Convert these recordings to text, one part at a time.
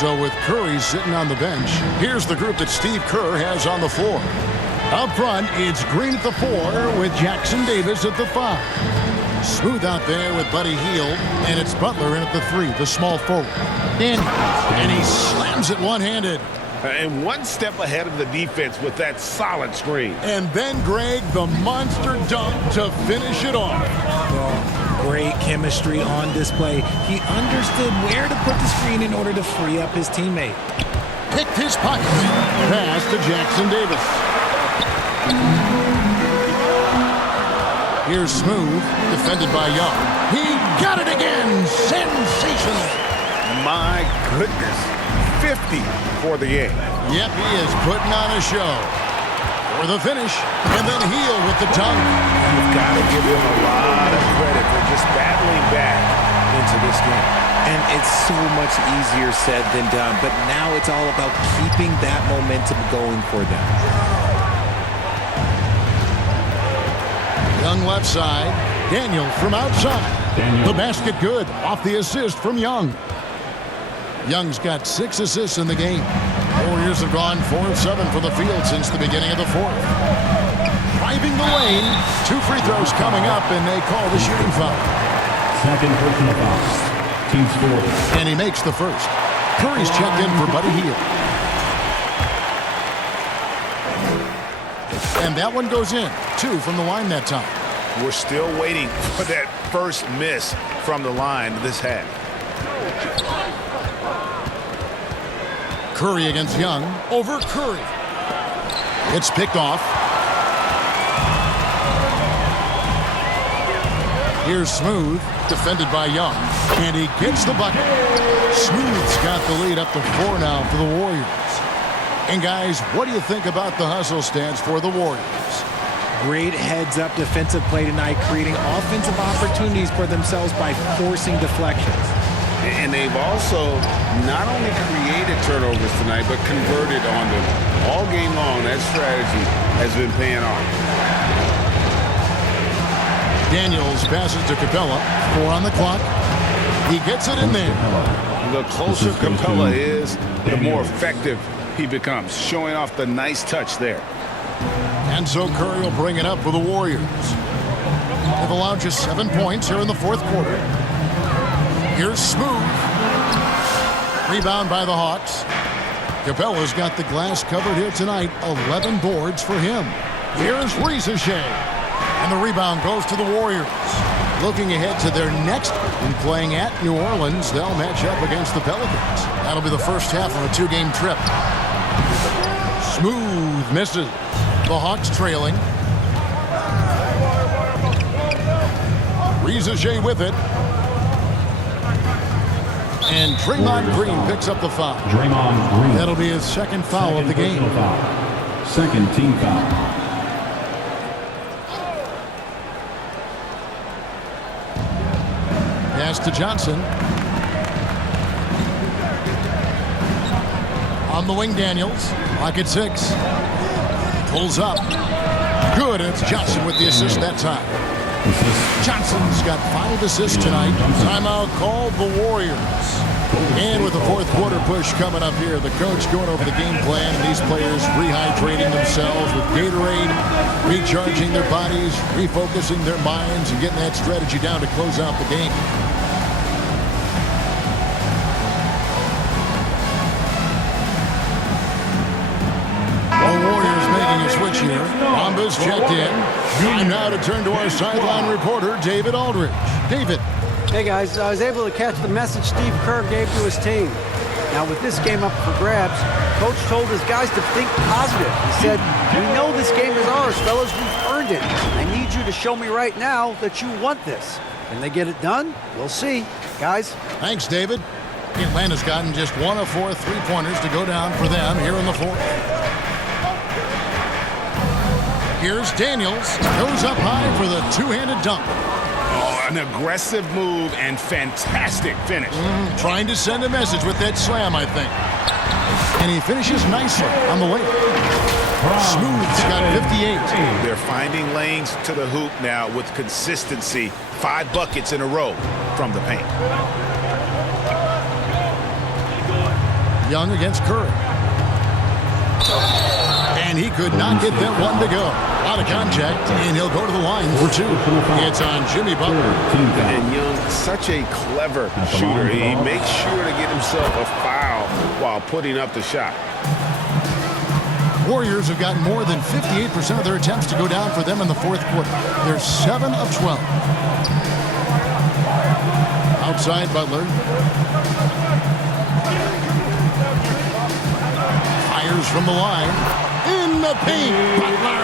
So with Curry sitting on the bench, here's the group that Steve Kerr has on the floor. Up front, it's Green at the 4 with Jackson Davis at the 5. Smooth out there with Buddy Hield, and it's Butler in at the 3, the small forward. And he slams it one-handed. And one step ahead of the defense with that solid screen. And then, Greg, the monster dunk to finish it off. Well, great chemistry on display. He understood where to put the screen in order to free up his teammate. Picked his pocket. Pass to Jackson Davis. Here's Smooth, defended by Young. He got it again. Sensational. My goodness. 50 for the game. Yep, he is putting on a show. For the finish, and then Hield with the dunk. You've got to give him a lot of credit for just battling back into this game. And it's so much easier said than done, but now it's all about keeping that momentum going for them. Young left side. Daniel from outside. The basket good. Off the assist from Young. Young's got 6 assists in the game. Warriors have gone 4 of 7 for the field since the beginning of the 4th. Driving the lane. 2 free throws coming up, and they call the shooting foul. Second personal foul. Team score. And he makes the first. Curry's checked in for Buddy Hield. And that one goes in. 2 from the line that time. We're still waiting for that first miss from the line this half. Curry against Young. Over Curry. It's picked off. Here's Smooth, defended by Young. And he gets the bucket. Smooth's got the lead up to 4 now for the Warriors. And guys, what do you think about the hustle stance for the Warriors? Great heads-up defensive play tonight, creating offensive opportunities for themselves by forcing deflections. And they've also not only created turnovers tonight, but converted on them. All game long, that strategy has been paying off. Daniels passes to Capella. 4 on the clock. He gets it in there. The closer Capella is, the more effective he becomes, showing off the nice touch there. And so Curry will bring it up for the Warriors. They've allowed just 7 points here in the 4th quarter. Here's Smooth. Rebound by the Hawks. Capella's got the glass covered here tonight. 11 boards for him. Here's Rizashea. And the rebound goes to the Warriors. Looking ahead to their next and playing at New Orleans, they'll match up against the Pelicans. That'll be the first half of a 2-game trip. Smooth misses. The Hawks trailing. Rizashea with it. And Draymond Green picks up the foul. Draymond Green. That'll be his second foul of the game. Foul. Second team foul. Pass to Johnson. On the wing, Daniels. Lock at 6. Pulls up. Good, and it's Johnson with the assist that time. Johnson's got 5 assists tonight. Timeout called the Warriors. And with the 4th quarter push coming up here, the coach going over the game plan, and these players rehydrating themselves with Gatorade, recharging their bodies, refocusing their minds, and getting that strategy down to close out the game. Switch here. Bombas checked in. Time now to turn to our sideline reporter, David Aldridge. David. Hey, guys. I was able to catch the message Steve Kerr gave to his team. Now, with this game up for grabs, Coach told his guys to think positive. He said, "We know this game is ours, fellas. We've earned it. I need you to show me right now that you want this. Can they get it done? We'll see. Guys." Thanks, David. Atlanta's gotten just 1 of 4 3-pointers to go down for them here in the 4th. Here's Daniels. Goes up high for the 2-handed dunk. Oh, an aggressive move and fantastic finish. Trying to send a message with that slam, I think. And he finishes nicely on the way. Smooth's got 58. They're finding lanes to the hoop now with consistency. 5 buckets in a row from the paint. Young against Curry. And he could not get that one to go. Out of contact, and he'll go to the line for two. It's on Jimmy Butler. And Young, such a clever shooter. He makes sure to get himself a foul while putting up the shot. Warriors have gotten more than 58% of their attempts to go down for them in the fourth quarter. They're 7 of 12. Outside Butler. Fires from the line. In the paint. Butler.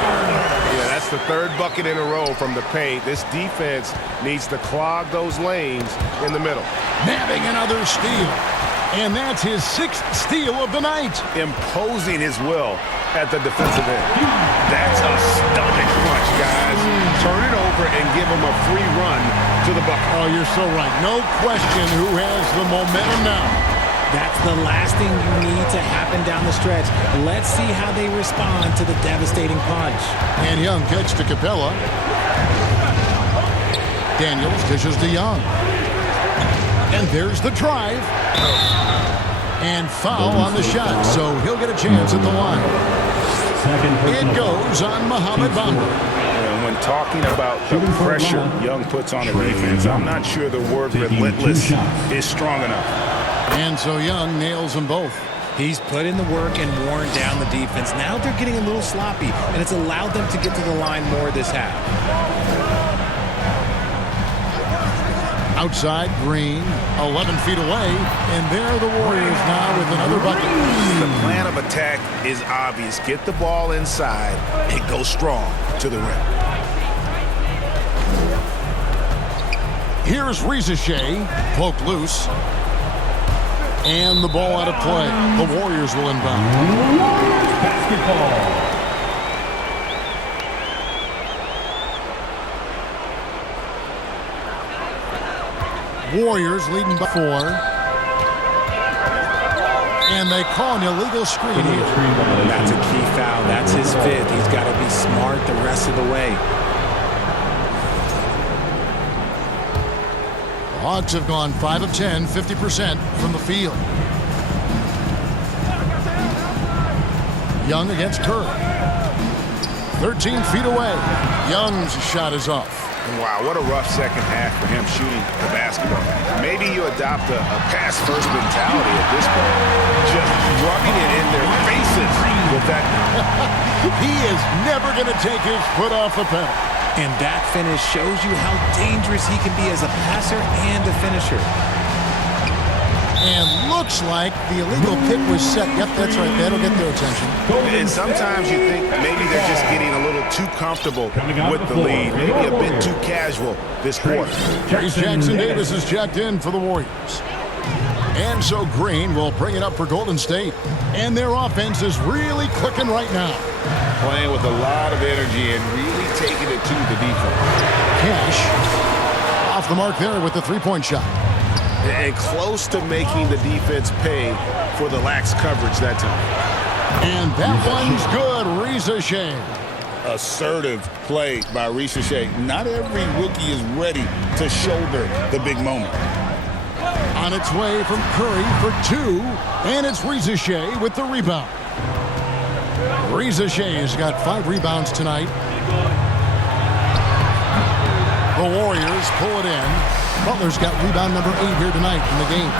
Yeah, that's the third bucket in a row from the paint. This defense needs to clog those lanes in the middle. Nabbing another steal. And that's his 6th steal of the night. Imposing his will at the defensive end. That's a stomach punch, guys. Turn it over and give him a free run to the bucket. Oh, you're so right. No question who has the momentum now. That's the last thing you need to happen down the stretch. Let's see how they respond to the devastating punch. And Young gets to Capella. Daniels dishes to Young. And there's the drive. And foul on the shot, so he'll get a chance at the line. It goes on Mohamed Bamba. And when talking about the pressure Young puts on the defense, I'm not sure the word relentless is strong enough. And so Young nails them both. He's put in the work and worn down the defense. Now they're getting a little sloppy, and it's allowed them to get to the line more this half. Outside, Green, 11 feet away, and there are the Warriors now with another bucket. The plan of attack is obvious. Get the ball inside and go strong to the rim. Here's Rizachet, poked loose. And the ball out of play. The Warriors will inbound. Basketball. Warriors leading by 4. And they call an illegal screen here. That's a key foul. That's his 5th. He's got to be smart the rest of the way. The Hawks have gone 5 of 10, 50% from the field. Young against Curry. 13 feet away. Young's shot is off. Wow, what a rough second half for him shooting the basketball. Maybe you adopt a pass-first mentality at this point. Just rubbing it in their faces with that. He is never going to take his foot off the pedal. And that finish shows you how dangerous he can be as a passer and a finisher. And looks like the illegal pick was set. Yep, that's right. That'll get their attention. And sometimes you think maybe they're just getting a little too comfortable with the lead. Maybe a bit too casual this quarter. Trace Jackson-Davis is checked in for the Warriors. And so Green will bring it up for Golden State. And their offense is really clicking right now. Playing with a lot of energy and really taking it to the defense. Cash off the mark there with the three-point shot. And close to making the defense pay for the lax coverage that time. And that one's good. Rizachet. Assertive play by Rizachet. Not every rookie is ready to shoulder the big moment. On its way from Curry for 2. And it's Rizachet with the rebound. Rizachet has got 5 rebounds tonight. The Warriors pull it in. Butler's got rebound number 8 here tonight in the game.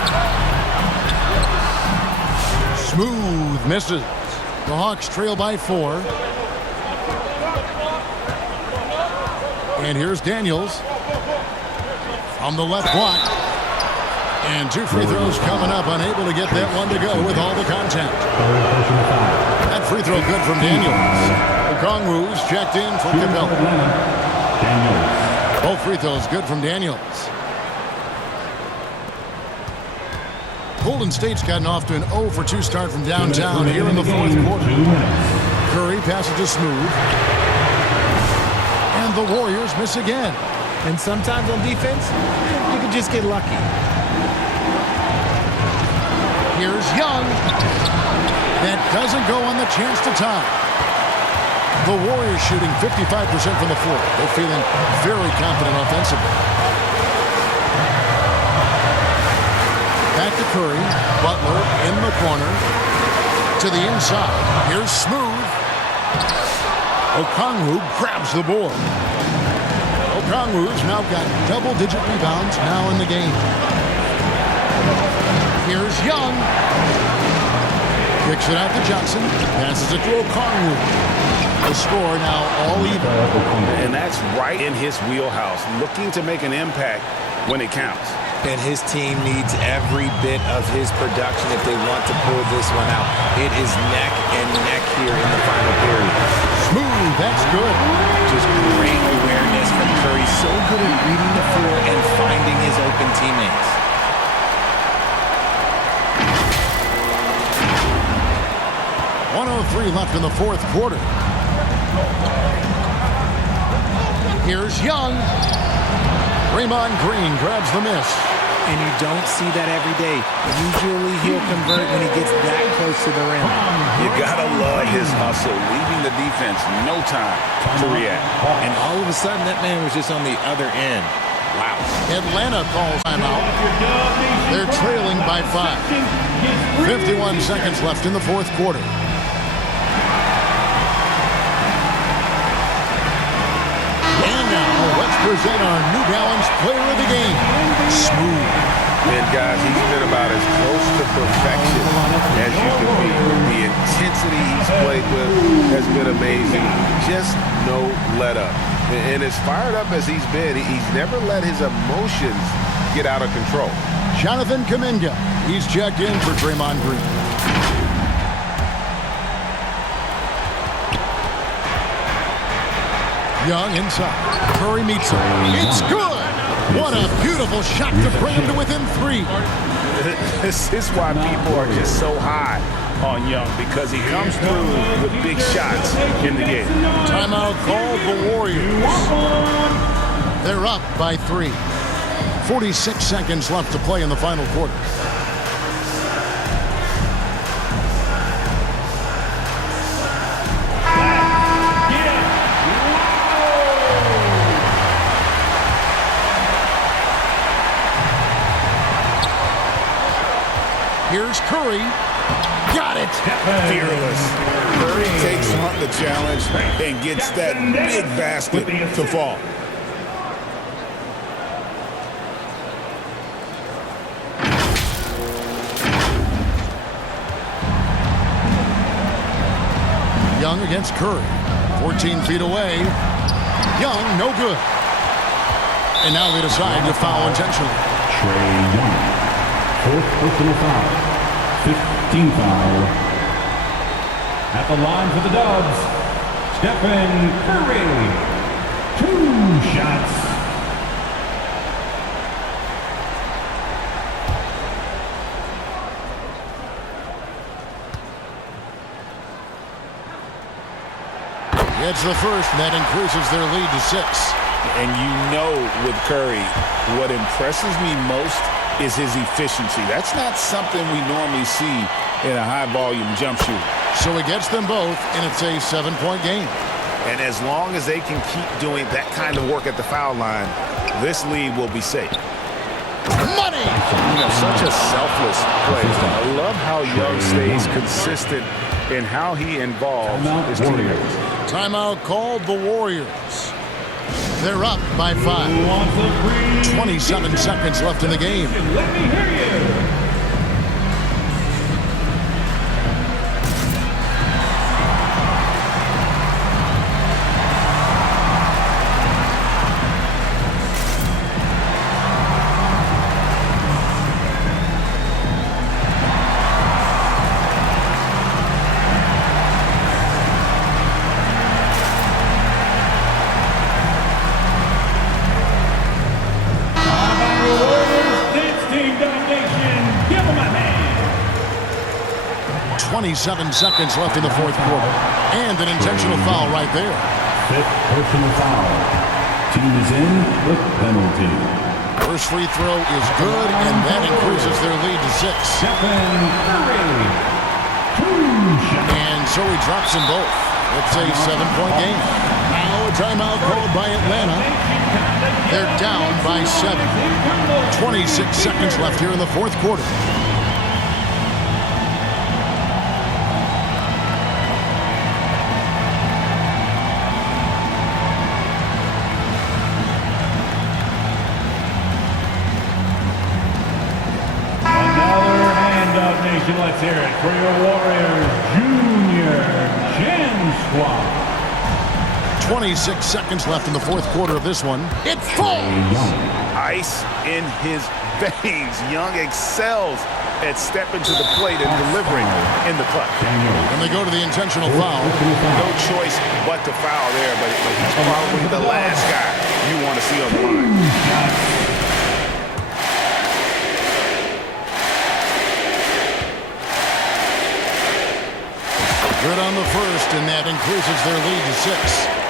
Smooth misses. The Hawks trail by 4. And here's Daniels from the left block. And 2 free throws coming up. Unable to get that one to go with all the contact. That free throw good from Daniels. Okongwu's checked in for Capella. Both free throws good from Daniels. Golden State's gotten off to an 0 for 2 start from downtown here in the fourth quarter. Curry passes to Smooth. And the Warriors miss again. And sometimes on defense, you can just get lucky. Here's Young. That doesn't go on the chance to tie. The Warriors shooting 55% from the floor. They're feeling very confident offensively. Back to Curry. Butler in the corner. To the inside. Here's Smooth. Okongwu grabs the board. Okongwu's now got double-digit rebounds now in the game. Here's Young. Kicks it out to Johnson. Passes it to Okongwu. The score now all even. And that's right in his wheelhouse, looking to make an impact when it counts. And his team needs every bit of his production if they want to pull this one out. It is neck and neck here in the final period. Smooth, that's good. Just great awareness from Curry. So good at reading the floor and finding his open teammates. .103 left in the fourth quarter. Here's Young. Draymond Green grabs the miss. And you don't see that every day. Usually he'll convert when he gets that close to the rim. You gotta love his hustle, leaving the defense no time to react. And all of a sudden, that man was just on the other end. Wow. Atlanta calls timeout. They're trailing by 5. 51 seconds left in the fourth quarter. And now, let's present our New Balance player of the game, Smooth. And guys, he's been about as close to perfection as you can be. The intensity he's played with has been amazing. Just no let up. And as fired up as he's been, he's never let his emotions get out of control. Jonathan Kuminga, he's checked in for Draymond Green. Young inside. Curry meets him. It's good! What a beautiful shot to bring him to within 3. This is why people are just so high on Young, because he comes through with big shots in the game. Timeout called the Warriors. They're up by 3. 46 seconds left to play in the final quarter. Here's Curry. Got it. Fearless. Curry takes on the challenge and gets that big basket to fall. Young against Curry. 14 feet away. Young, no good. And now they decide to foul intentionally. Trae Young. Fourth personal foul. 15 foul. At the line for the Dubs, Stephen Curry. 2 shots. It's the first, and that increases their lead to 6. And you know with Curry, what impresses me most is his efficiency. That's not something we normally see in a high-volume jump shooter. So he gets them both, and it's a 7-point game. And as long as they can keep doing that kind of work at the foul line, this lead will be safe. Money! You know, such a selfless play. I love how Young stays consistent in how he involves his teammates. Timeout called the Warriors. They're up by 5. 27 seconds left in the game. Let me hear you. Give him a hand. 27 seconds left in the fourth quarter. And an intentional foul right there. Fifth personal foul. Team is in with penalty. First free throw is good, and that increases their lead to 6. Stephen Curry. 2 shots. And so he drops them both. It's a 7-point game. Now a timeout called by Atlanta. They're down by 7. 26 seconds left here in the fourth quarter. Another handoff, nation. Let's hear it for your Warriors Junior Gym Squad. 26 seconds left in the fourth quarter of this one. It falls! Ice in his veins. Young excels at stepping to the plate and delivering in the clutch. And they go to the intentional foul. No choice but to foul there, but he's probably the last guy you want to see on the line. Good on the first, and that increases their lead to 6.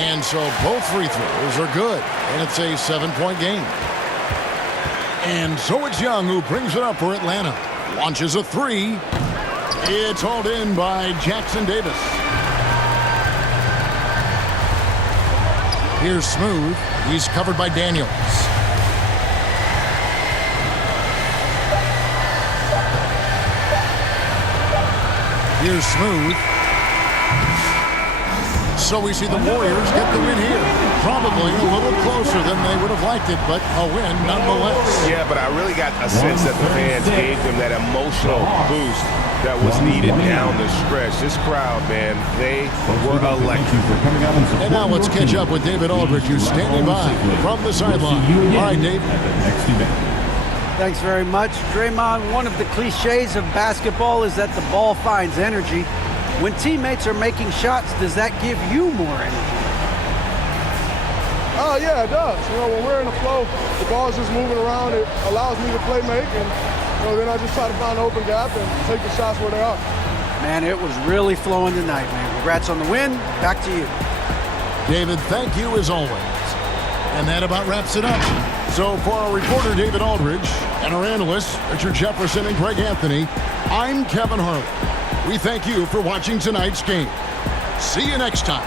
And so both free throws are good, and it's a 7-point game. And so it's Young who brings it up for Atlanta. Launches a 3. It's hauled in by Jackson Davis. Here's Smooth. He's covered by Daniels. Here's Smooth. So we see the Warriors get the win here. Probably a little closer than they would have liked it, but a win nonetheless. Yeah, but I really got a sense that the fans gave them that emotional boost that was needed down the stretch. This crowd, man, they were electric. And now let's catch up with David Aldridge, who's standing by from the sideline. All right, Dave. Thanks very much. Draymond, one of the cliches of basketball is that the ball finds energy. When teammates are making shots, does that give you more energy? Oh, yeah, it does. You know, when we're in the flow, the ball's just moving around. It allows me to play make, and then I just try to find an open gap and take the shots where they are. Man, it was really flowing tonight, man. Congrats on the win. Back to you. David, thank you as always. And that about wraps it up. So for our reporter, David Aldridge, and our analysts, Richard Jefferson and Greg Anthony, I'm Kevin Harlan. We thank you for watching tonight's game. See you next time.